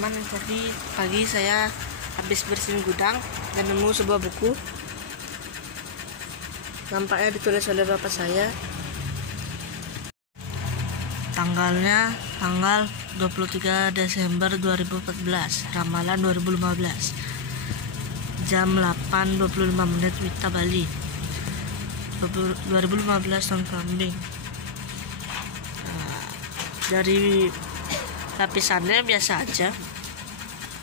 teman-teman, tadi pagi saya habis bersihin gudang dan nemu sebuah buku. Nampaknya ditulis oleh bapak saya. Tanggalnya tanggal 23 Desember 2014, ramalan 2015. Jam 8.25 menit Wita Bali. 2015 tahun kambing. Dari lapisannya biasa aja,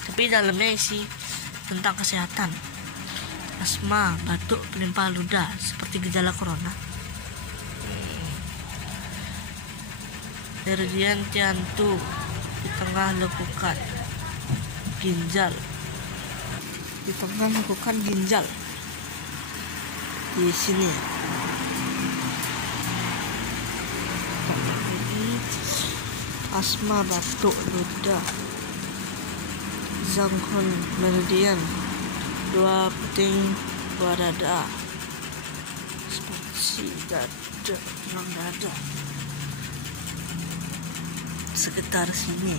tapi dalamnya isi tentang kesehatan, asma, batuk, pelimpah ludah seperti gejala corona. Meridian jantung di tengah lekukan ginjal, di sini. Asma, batuk, ludah, Zanghon meridian, 2 puting, 2 dada, spasi dada, tulang dada, sekitar sini.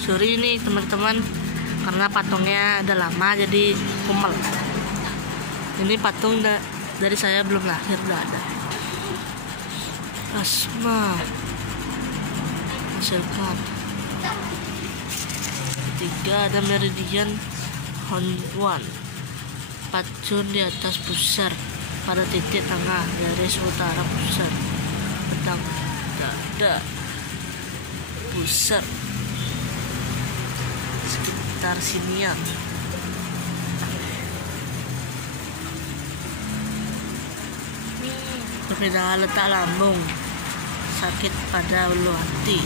Sorry nih teman-teman, karena patungnya udah lama jadi kumel. Ini patung dari saya belum lahir udah ada. Asma, hasilkan. Ketiga, ada meridian Honwan, pacun di atas pusar pada titik tengah garis utara pusar, pedang dada pusar sekitar sinian. Berbeda letak lambung, sakit pada ulu hati.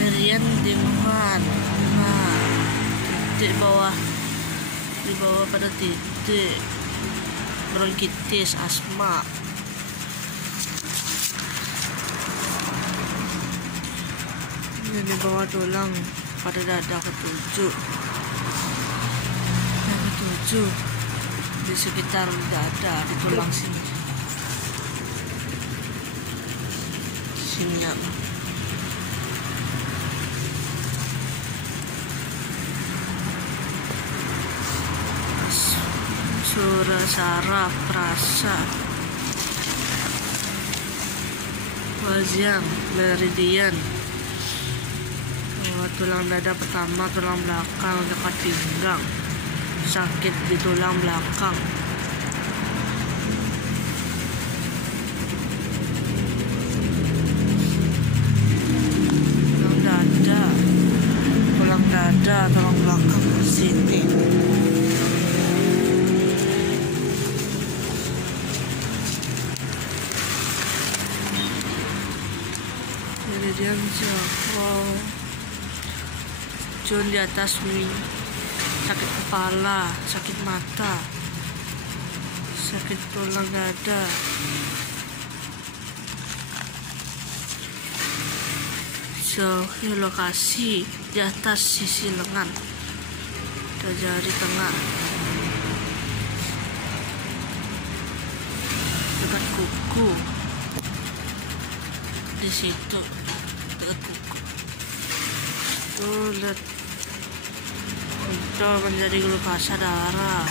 Meridian Dingman, titik di bawah pada titik bronkitis, asma. Di bawah tulang pada dada ketujuh, yang ketujuh di sekitar dada, di tulang sini. Sinyal surah saraf, rasa, wajang, meridian, tulang dada pertama, tulang belakang dekat pinggang, sakit di tulang belakang. Tulang dada, tulang belakang di sini. Meridian jauh, cun di atas wing, sakit kepala, sakit mata, sakit tulang dada, jauhi lokasi di atas sisi lengan, ke jari tengah, dekat kuku, di situ dekat kuku. Lihat, itu menjadi glukasa darah.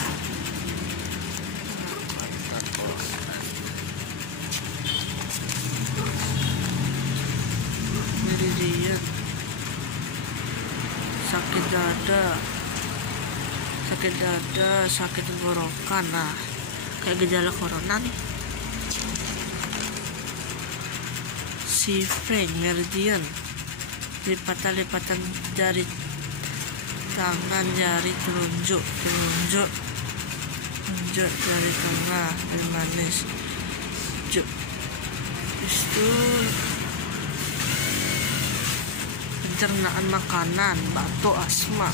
Meridian, sakit dada, sakit tenggorokan. Nah, kayak gejala corona nih. Si Frank meridian, lipatan jari tangan, jari telunjuk, jari tengah, jari manis, itu pencernaan makanan, batuk, asma.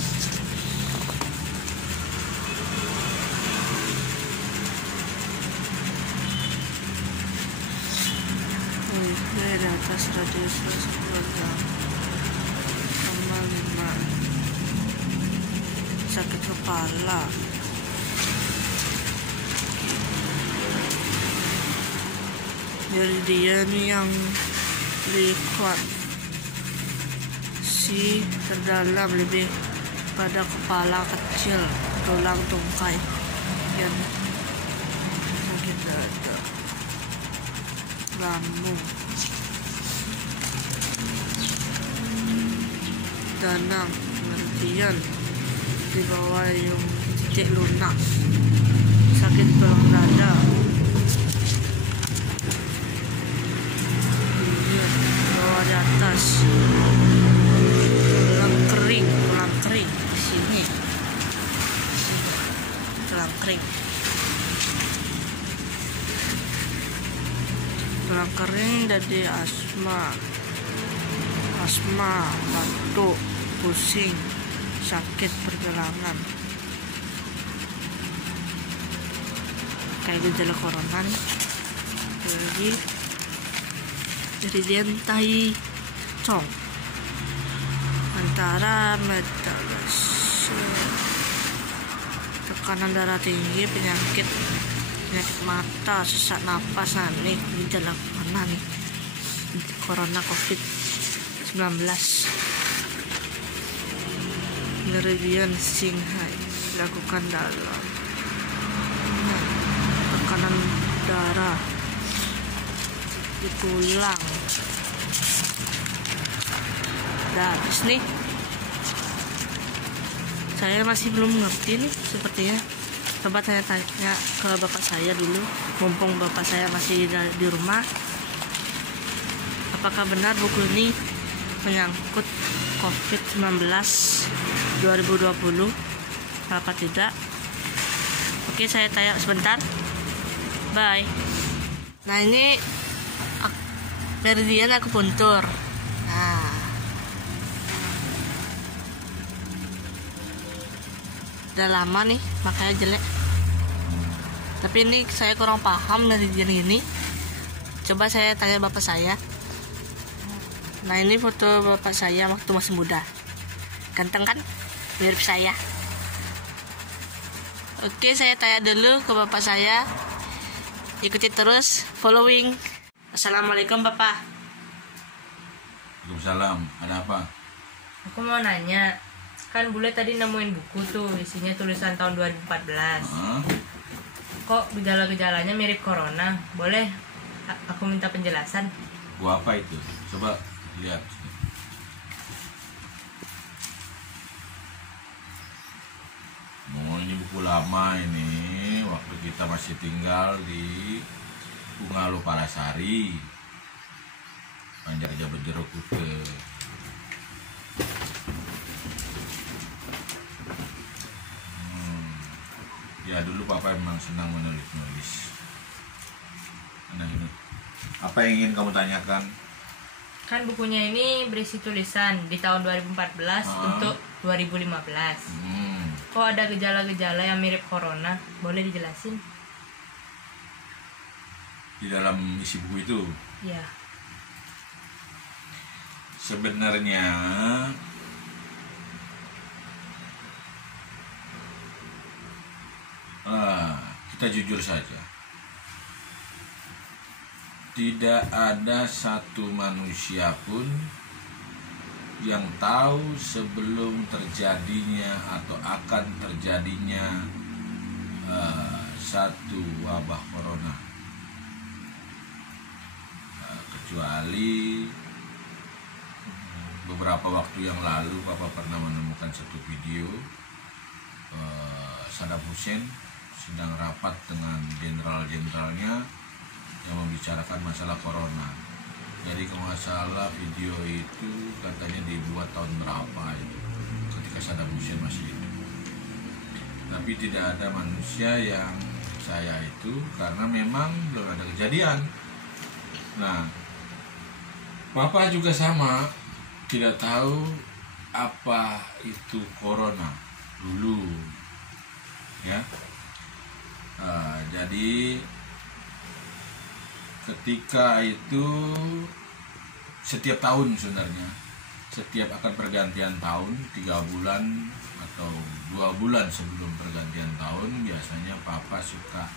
Di atas radius 10 gram. sakit kepala. Jadi dia nih yang liquid si terdalam lebih pada kepala kecil, tulang tungkai dan sakit dada, lambung, danang, pengertian di bawah yang titik lunak, sakit tulang dada, bawah di atas, tulang kering di sini, tulang kering jadi asma, batuk, pusing, sakit pergelangan, kayak gejala corona nih. Jadi dia tai cong antara metastase, tekanan darah tinggi, penyakit mata, sesak napas. Nah, nih gejala corona nih, corona COVID-19. Meridian Shanghai dilakukan dalam tekanan darah di tulang. Habis nih, saya masih belum ngerti nih sepertinya. Coba saya tanya ke bapak saya dulu, mumpung bapak saya masih di rumah. Apakah benar buku ini menyangkut COVID-19 2020? Apa tidak? Oke, saya tanya sebentar. Bye. Nah, ini meridian akupuntur. Nah, udah lama nih, makanya jelek. Tapi ini saya kurang paham meridian ini. Coba saya tanya bapak saya. Nah, ini foto bapak saya waktu masih muda. Ganteng kan? Mirip saya. Oke, saya tanya dulu ke bapak saya. Ikuti terus, following. Assalamualaikum bapak. Waalaikumsalam. Ada apa? Aku mau nanya, kan bule tadi nemuin buku tuh, isinya tulisan tahun 2014. Kok gejala-gejalanya mirip corona? Boleh aku minta penjelasan? Gua apa itu? Coba lihat. Oh, ini buku lama ini, waktu kita masih tinggal di Bungalo Palasari, Banjar Jawa Jeruk Kute. Ya dulu papa memang senang menulis. Nah, ini apa yang ingin kamu tanyakan? Kan bukunya ini berisi tulisan di tahun 2014 untuk 2015. Kok ada gejala-gejala yang mirip corona? Boleh dijelasin? Di dalam isi buku itu? Ya. Sebenarnya kita jujur saja, tidak ada satu manusia pun yang tahu sebelum terjadinya atau akan terjadinya satu wabah corona, kecuali beberapa waktu yang lalu Papa pernah menemukan satu video Saddam Hussein sedang rapat dengan jenderal-jenderalnya yang membicarakan masalah corona. Jadi kalau nggak salah video itu katanya dibuat tahun berapa itu, ketika Saddam Hussein masih hidup. Tapi tidak ada manusia yang saya itu, karena memang belum ada kejadian. Nah, Papa juga sama, tidak tahu apa itu corona dulu, ya. Jadi ketika itu setiap tahun sebenarnya setiap akan pergantian tahun 3 bulan atau 2 bulan sebelum pergantian tahun biasanya papa suka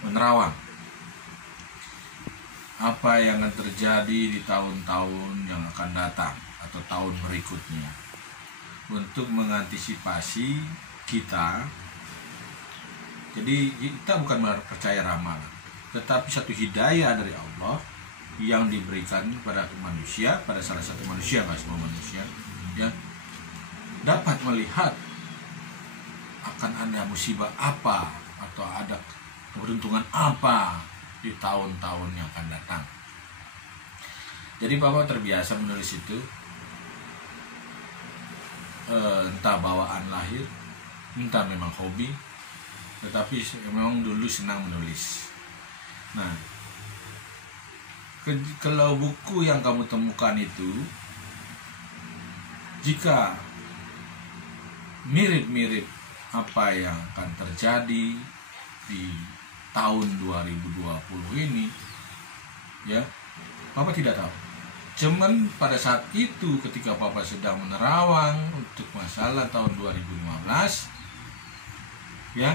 menerawang apa yang akan terjadi di tahun-tahun yang akan datang atau tahun berikutnya untuk mengantisipasi kita. Jadi kita bukan percaya ramalan, tetapi satu hidayah dari Allah yang diberikan pada manusia, pada salah satu manusia, nggak semua manusia, ya, dapat melihat akan ada musibah apa atau ada keberuntungan apa di tahun-tahun yang akan datang. Jadi papa terbiasa menulis itu, entah bawaan lahir, entah memang hobi, tetapi memang dulu senang menulis. Nah, kalau buku yang kamu temukan itu jika mirip-mirip apa yang akan terjadi di tahun 2020 ini, ya, papa tidak tahu. Cuman pada saat itu ketika papa sedang menerawang untuk masalah tahun 2015, ya,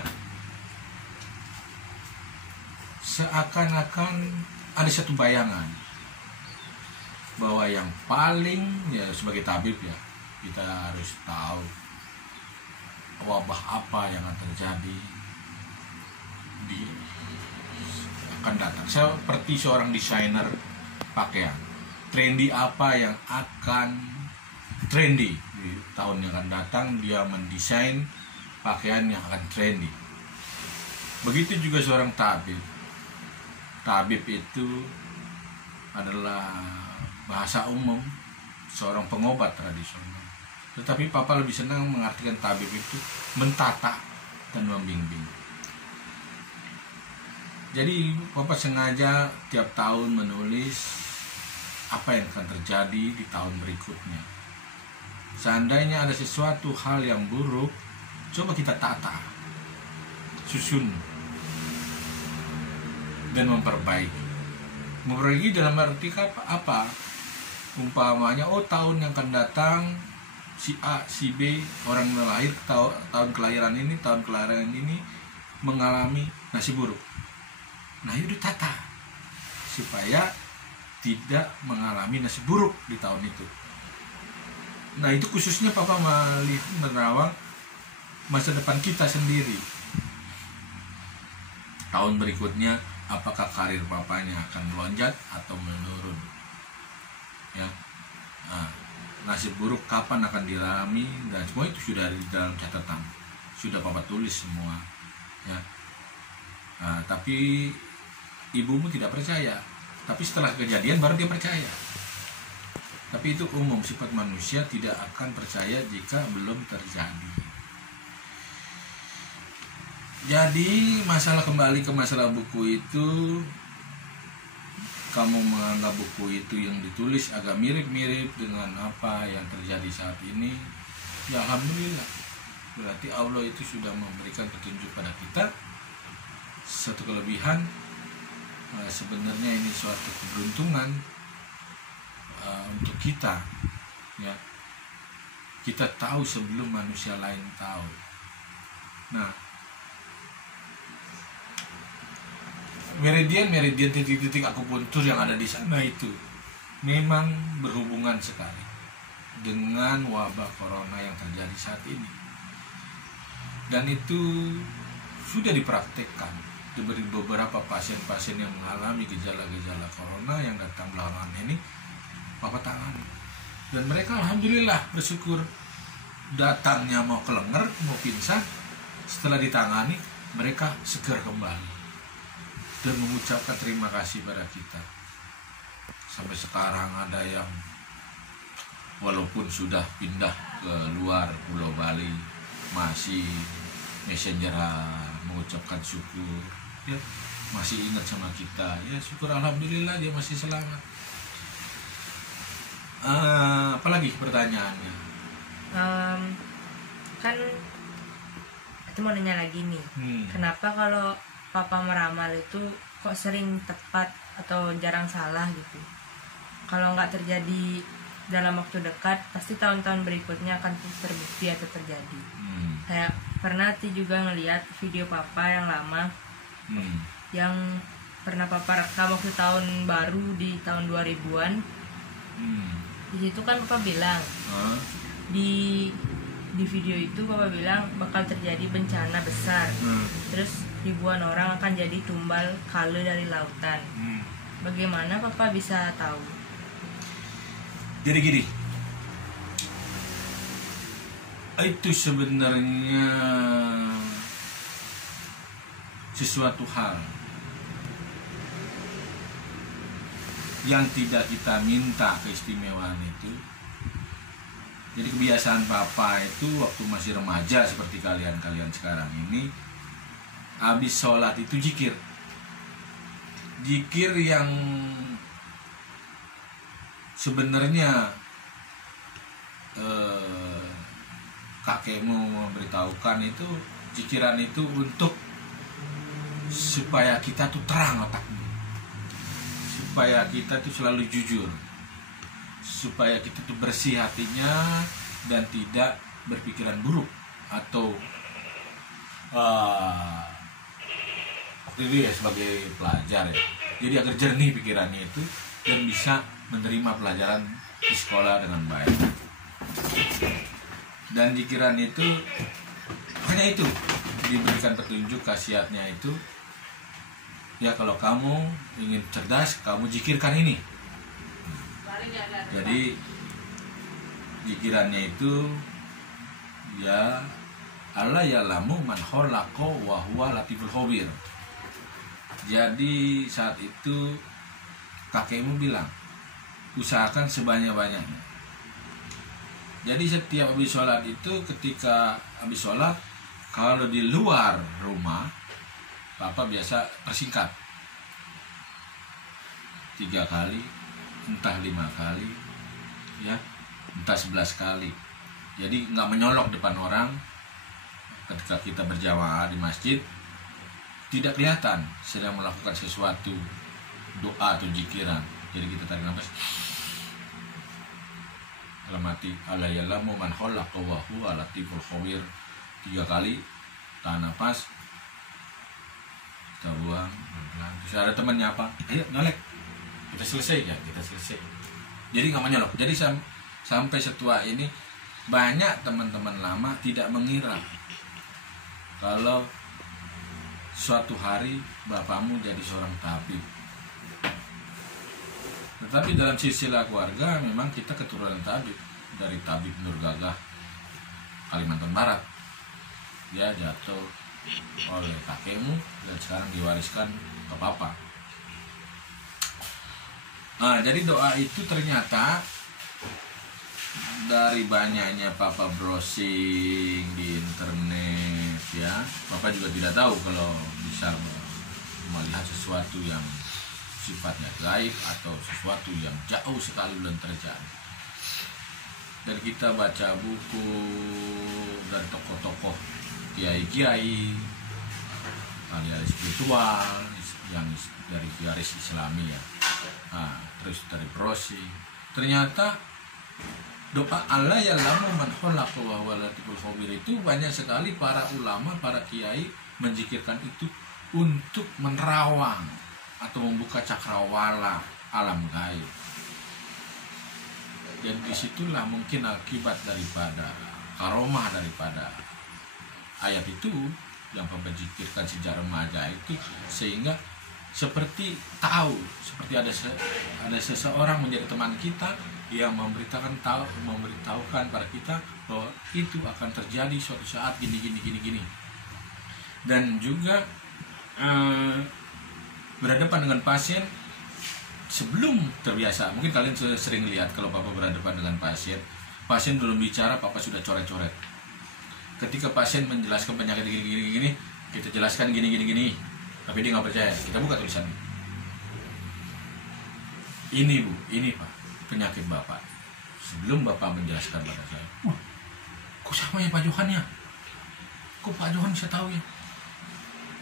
seakan-akan ada satu bayangan bahwa yang paling, ya sebagai tabib ya, kita harus tahu wabah apa yang akan terjadi di akan datang. Seperti seorang desainer pakaian, trendy apa yang akan trendy di tahun yang akan datang, dia mendesain pakaian yang akan trendy. Begitu juga seorang tabib. Tabib itu adalah bahasa umum seorang pengobat tradisional. Tetapi papa lebih senang mengartikan tabib itu mentata dan membimbing. Jadi papa sengaja tiap tahun menulis apa yang akan terjadi di tahun berikutnya. Seandainya ada sesuatu hal yang buruk, coba kita tata, susun, dan memperbaiki. Memperbaiki dalam arti apa? Umpamanya, tahun yang akan datang si A, si B, orang lahir tahun kelahiran ini mengalami nasib buruk. Nah, itu ditata supaya tidak mengalami nasib buruk di tahun itu. Nah, itu khususnya papa menerawang masa depan kita sendiri. Tahun berikutnya apakah karir papanya akan melonjak atau menurun, ya, nasib buruk kapan akan dialami, dan semua itu sudah di dalam catatan, sudah papa tulis semua, ya. Tapi ibumu tidak percaya, tapi setelah kejadian baru dia percaya. Tapi itu umum, sifat manusia tidak akan percaya jika belum terjadi. Jadi kembali ke masalah buku itu, kamu menganggap buku itu yang ditulis agak mirip-mirip dengan apa yang terjadi saat ini, ya alhamdulillah, berarti Allah itu sudah memberikan petunjuk pada kita. Satu kelebihan, sebenarnya ini suatu keberuntungan untuk kita, ya, kita tahu sebelum manusia lain tahu. Nah, meridian titik-titik akupuntur yang ada di sana itu memang berhubungan sekali dengan wabah corona yang terjadi saat ini, dan itu sudah dipraktekkan di beberapa pasien-pasien yang mengalami gejala-gejala corona yang datang belakangan ini, papa tangani, dan mereka alhamdulillah bersyukur. Datangnya mau kelenger, mau pingsan, setelah ditangani mereka segar kembali dan mengucapkan terima kasih pada kita. Sampai sekarang ada yang walaupun sudah pindah ke luar Pulau Bali, masih messenger mengucapkan syukur, ya, masih ingat sama kita, ya syukur alhamdulillah dia masih selamat. Apalagi pertanyaannya? Kan aku mau nanya lagi nih, kenapa kalau papa meramal itu kok sering tepat atau jarang salah gitu? Kalau nggak terjadi dalam waktu dekat, pasti tahun-tahun berikutnya akan terbukti atau terjadi. Kayak pernah juga ngeliat video papa yang lama, yang pernah papa rekam waktu tahun baru di tahun 2000-an. Di situ kan papa bilang, di video itu papa bilang bakal terjadi bencana besar. Terus ribuan orang akan jadi tumbal kala dari lautan. Bagaimana papa bisa tahu? Jadi gini, itu sebenarnya sesuatu hal yang tidak kita minta keistimewaan itu. Jadi kebiasaan papa itu waktu masih remaja seperti kalian sekarang ini, habis sholat itu zikir yang sebenarnya kakekmu memberitahukan itu, zikiran itu untuk supaya kita tuh terang otaknya, supaya kita tuh selalu jujur, supaya kita tuh bersih hatinya dan tidak berpikiran buruk atau itu ya sebagai pelajar ya. Jadi agar jernih pikirannya itu dan bisa menerima pelajaran di sekolah dengan baik. Dan zikiran itu hanya itu diberikan petunjuk khasiatnya itu ya, kalau kamu ingin cerdas kamu zikirkan ini. Jadi zikirannya itu ya Allah ya'lamu man khalaqa wa huwa latiful khabir. Jadi saat itu kakekmu bilang usahakan sebanyak-banyaknya. Jadi setiap habis sholat itu, ketika habis sholat, kalau di luar rumah papa biasa persingkat 3 kali, entah 5 kali, ya, entah 11 kali. Jadi nggak menyolok depan orang. Ketika kita berjamaah di masjid, tidak kelihatan sedang melakukan sesuatu doa atau zikiran. Jadi kita tarik nafas, alamati ala ya'lamu man khalaqa wa huwa latiful khabir 3 kali, tahan nafas, kita buang pelan-pelan. Terus ada temannya apa? Ayo nyolek, kita selesai ya, kita selesai. Jadi nggak menyolok. Jadi sampai setua ini banyak teman-teman lama tidak mengira kalau suatu hari bapakmu jadi seorang tabib. Tetapi dalam silsilah keluarga memang kita keturunan tabib, dari Tabib Nur Gagah, Kalimantan Barat. Dia jatuh oleh kakekmu dan sekarang diwariskan ke papa. Nah, jadi doa itu ternyata dari banyaknya papa browsing di internet ya, papa juga tidak tahu kalau bisa melihat sesuatu yang sifatnya gaib atau sesuatu yang jauh sekali belum terjadi. Dan kita baca buku dari tokoh-tokoh kiai-kiai, ahli-ahli spiritual yang dari garis Islami ya. Nah, terus dari browsing, ternyata doa Allah ya'lamu man khalaqa wa huwa latiful khabir itu banyak sekali para ulama, para kiai menzikirkan itu untuk menerawang atau membuka cakrawala alam gaib. Dan disitulah mungkin akibat daripada karomah daripada ayat itu yang membezikirkan sejak remaja itu, sehingga seperti ada seseorang menjadi teman kita yang memberitahukan pada kita bahwa itu akan terjadi suatu saat gini. Dan juga berhadapan dengan pasien sebelum terbiasa. Mungkin kalian sering lihat kalau papa berhadapan dengan pasien belum bicara, papa sudah coret-coret. Ketika pasien menjelaskan penyakit gini, kita jelaskan gini, tapi dia nggak percaya. Kita buka tulisannya. Ini bu, ini pak, penyakit bapak. Sebelum bapak menjelaskan pada saya, kok sama ya Pak Johan ya? Kok Pak Johan bisa tahu ya?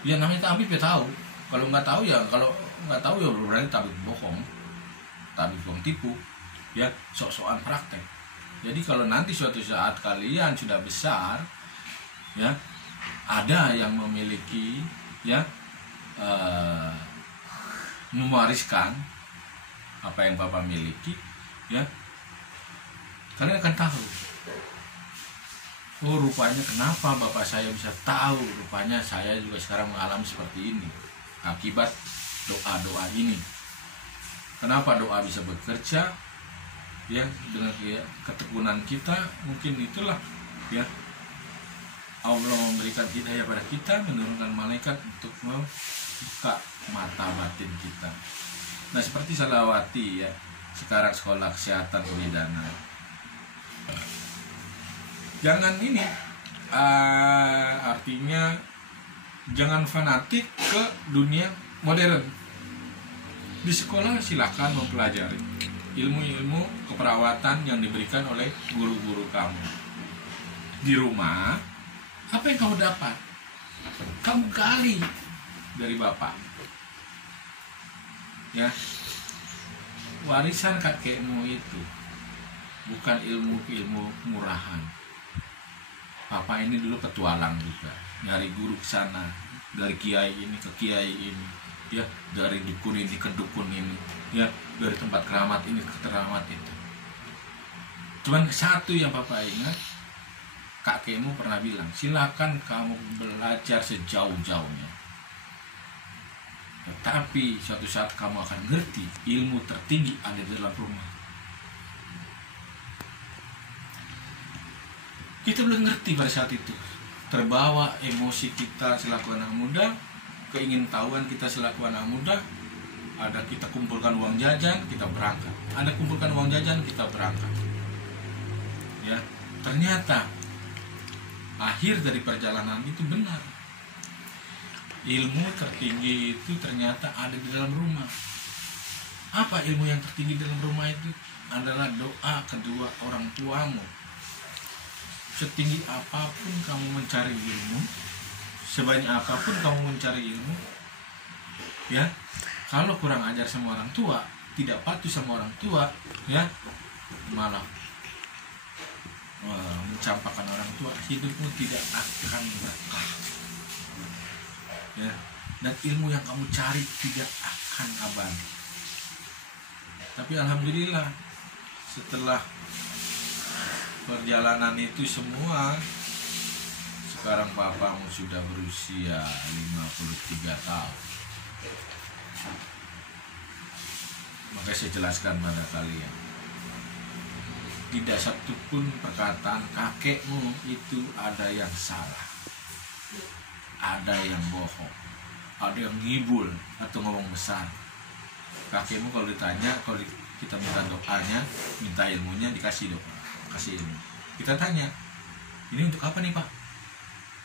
Ya namanya tabib ya tahu. Kalau nggak tahu ya berarti tabib bohong tipu. ya sok-sokan praktek. Jadi kalau nanti suatu saat kalian sudah besar, ya ada yang memiliki, ya mewariskan apa yang Bapak miliki, ya kalian akan tahu. Oh, rupanya kenapa Bapak saya bisa tahu, rupanya saya juga sekarang mengalami seperti ini akibat doa-doa ini. Kenapa doa bisa bekerja? Ya, dengan ketekunan kita, mungkin itulah ya Allah memberikan hidayah pada kita, menurunkan malaikat untuk membuka mata batin kita. Nah, seperti Salawati ya, sekarang sekolah kesehatan kebidanan. Jangan ini, artinya jangan fanatik ke dunia modern. Di sekolah silakan mempelajari ilmu-ilmu keperawatan yang diberikan oleh guru-guru kamu. Di rumah, apa yang kamu dapat? Kamu gali dari Bapak. Ya, warisan kakekmu itu bukan ilmu-ilmu murahan. Bapak ini dulu petualang juga, nyari guru ke sana, dari kiai ini ke kiai ini, ya, dari dukun ini ke dukun ini, ya, dari tempat keramat ini ke keramat itu. Cuman satu yang Bapak ingat, kakekmu pernah bilang, silakan kamu belajar sejauh-jauhnya. Tetapi suatu saat kamu akan ngerti ilmu tertinggi ada di dalam rumah. Kita belum ngerti pada saat itu. Terbawa emosi kita selaku anak muda, keingintahuan kita selaku anak muda. Ada kita kumpulkan uang jajan, kita berangkat. Ada kumpulkan uang jajan, kita berangkat. Ya, ternyata akhir dari perjalanan itu benar. Ilmu tertinggi itu ternyata ada di dalam rumah. Apa ilmu yang tertinggi dalam rumah itu? Adalah doa kedua orang tuamu. Setinggi apapun kamu mencari ilmu, sebanyak apapun kamu mencari ilmu, ya, kalau kurang ajar sama orang tua, tidak patuh sama orang tua, ya, malah mencampakkan orang tua, hidupmu tidak akan berkah. Ya, dan ilmu yang kamu cari tidak akan abadi. Tapi alhamdulillah, setelah perjalanan itu semua, sekarang papamu sudah berusia 53 tahun. Maka saya jelaskan pada kalian, tidak satupun perkataan kakekmu itu ada yang salah, ada yang bohong, ada yang ngibul atau ngomong besar. Kakekmu kalau ditanya, kalau kita minta doanya, minta ilmunya, dikasih doa, kasih ilmu. Kita tanya, ini untuk apa nih Pak?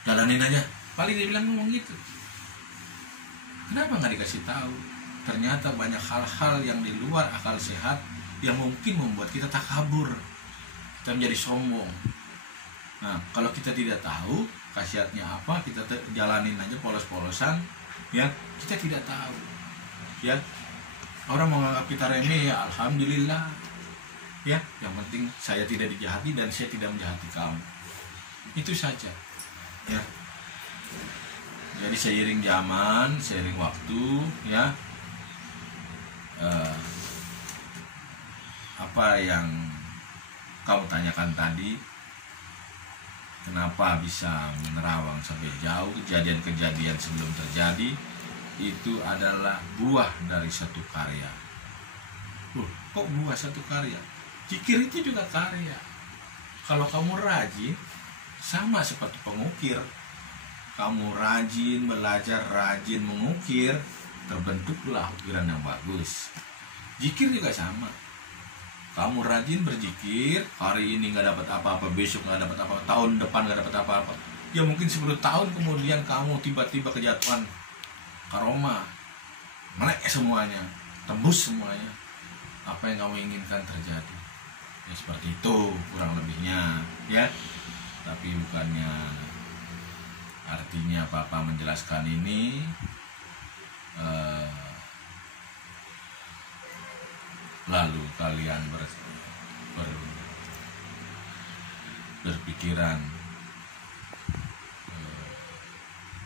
Jalanin aja. Paling dia bilang ngomong gitu. Kenapa nggak dikasih tahu? Ternyata banyak hal-hal yang di luar akal sehat yang mungkin membuat kita takabur, kita menjadi sombong. Nah, kalau kita tidak tahu khasiatnya apa, kita jalanin aja polos-polosan, ya, kita tidak tahu. Ya, orang menganggap kita remeh, ya alhamdulillah. Ya, yang penting saya tidak dijahati dan saya tidak menjahati kamu. Itu saja. Ya. Jadi seiring zaman, seiring waktu, ya, apa yang kamu tanyakan tadi, kenapa bisa menerawang sampai jauh, kejadian-kejadian sebelum terjadi, itu adalah buah dari satu karya. Kok buah satu karya? Zikir itu juga karya. Kalau kamu rajin, sama seperti pengukir. Kamu rajin belajar, rajin mengukir, terbentuklah ukiran yang bagus. Zikir juga sama. Kamu rajin berzikir, hari ini nggak dapat apa-apa, besok nggak dapat apa-apa, tahun depan nggak dapat apa-apa. Ya mungkin 10 tahun kemudian kamu tiba-tiba kejatuhan karoma, melek semuanya, tembus semuanya. Apa yang kamu inginkan terjadi. Ya seperti itu kurang lebihnya, ya. Tapi bukannya artinya Papa menjelaskan ini lalu kalian berpikiran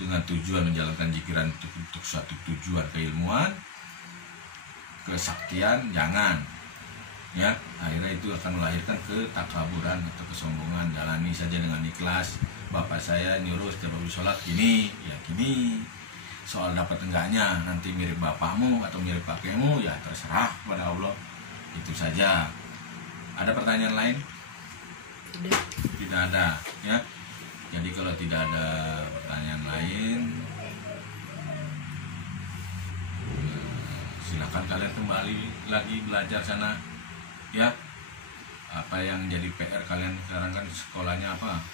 dengan tujuan menjalankan pikiran untuk suatu tujuan keilmuan, kesaktian, jangan ya, akhirnya itu akan melahirkan ketakaburan atau kesombongan. Jalani saja dengan ikhlas. Bapak saya nyuruh setiap habis sholat gini, ya gini. Soal dapat enggaknya nanti mirip bapakmu atau mirip kakekmu, ya terserah pada Allah. Itu saja. Ada pertanyaan lain? Tidak ada ya. Jadi kalau tidak ada pertanyaan lain, silakan kalian kembali lagi belajar sana ya. Apa yang jadi PR kalian sekarang kan sekolahnya apa?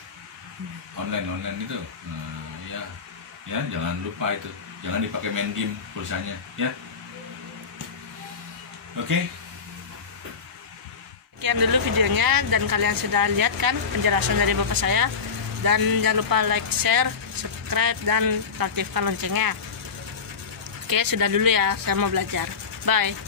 Online itu. Nah, ya jangan lupa itu. Jangan dipakai main game pulsanya ya. Oke. Sekian dulu videonya, dan kalian sudah lihat kan penjelasan dari bapak saya. Dan jangan lupa like, share, subscribe, dan aktifkan loncengnya. Oke, sudah dulu ya, saya mau belajar. Bye.